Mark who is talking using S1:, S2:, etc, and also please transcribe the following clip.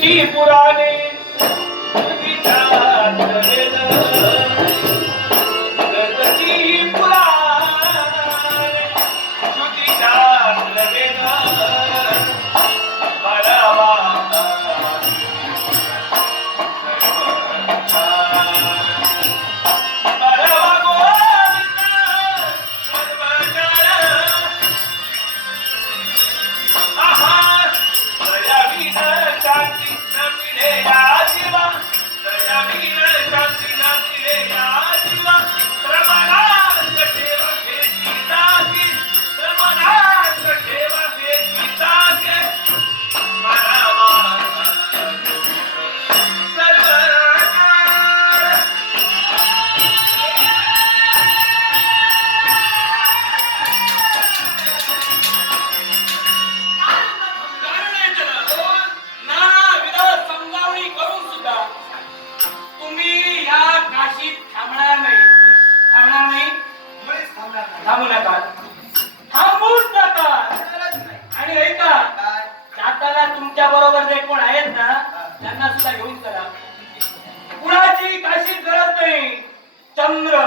S1: की पुराणी
S2: Thank
S3: you. नका थांबूच नका आणि ऐका जाताना तुमच्या बरोबर जे कोण आहेत ना त्यांना सुद्धा घेऊन करा कुणाची काशी गरज नाही. चंद्र